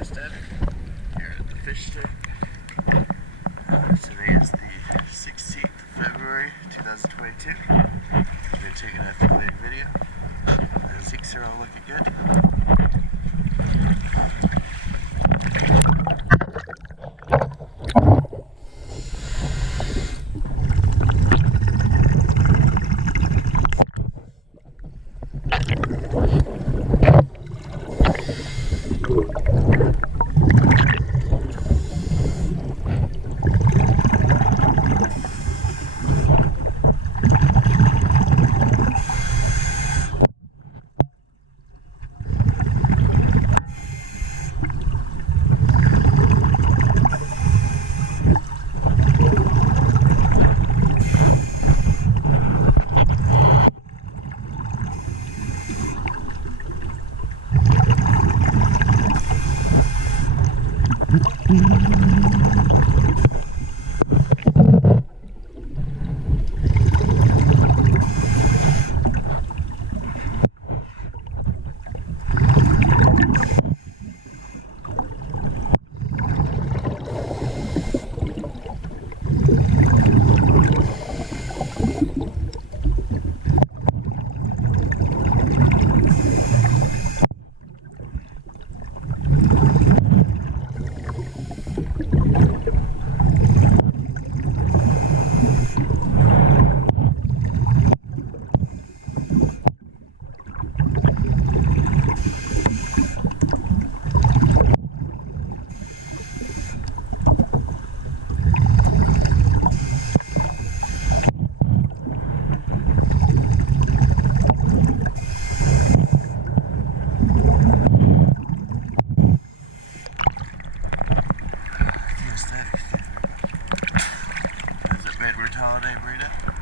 Geostatic here at the fish tank. Today is the 16th of February 2022. I'm going to take an after-play video. The zincs are all looking good. Is it Redwood Holiday Burrito?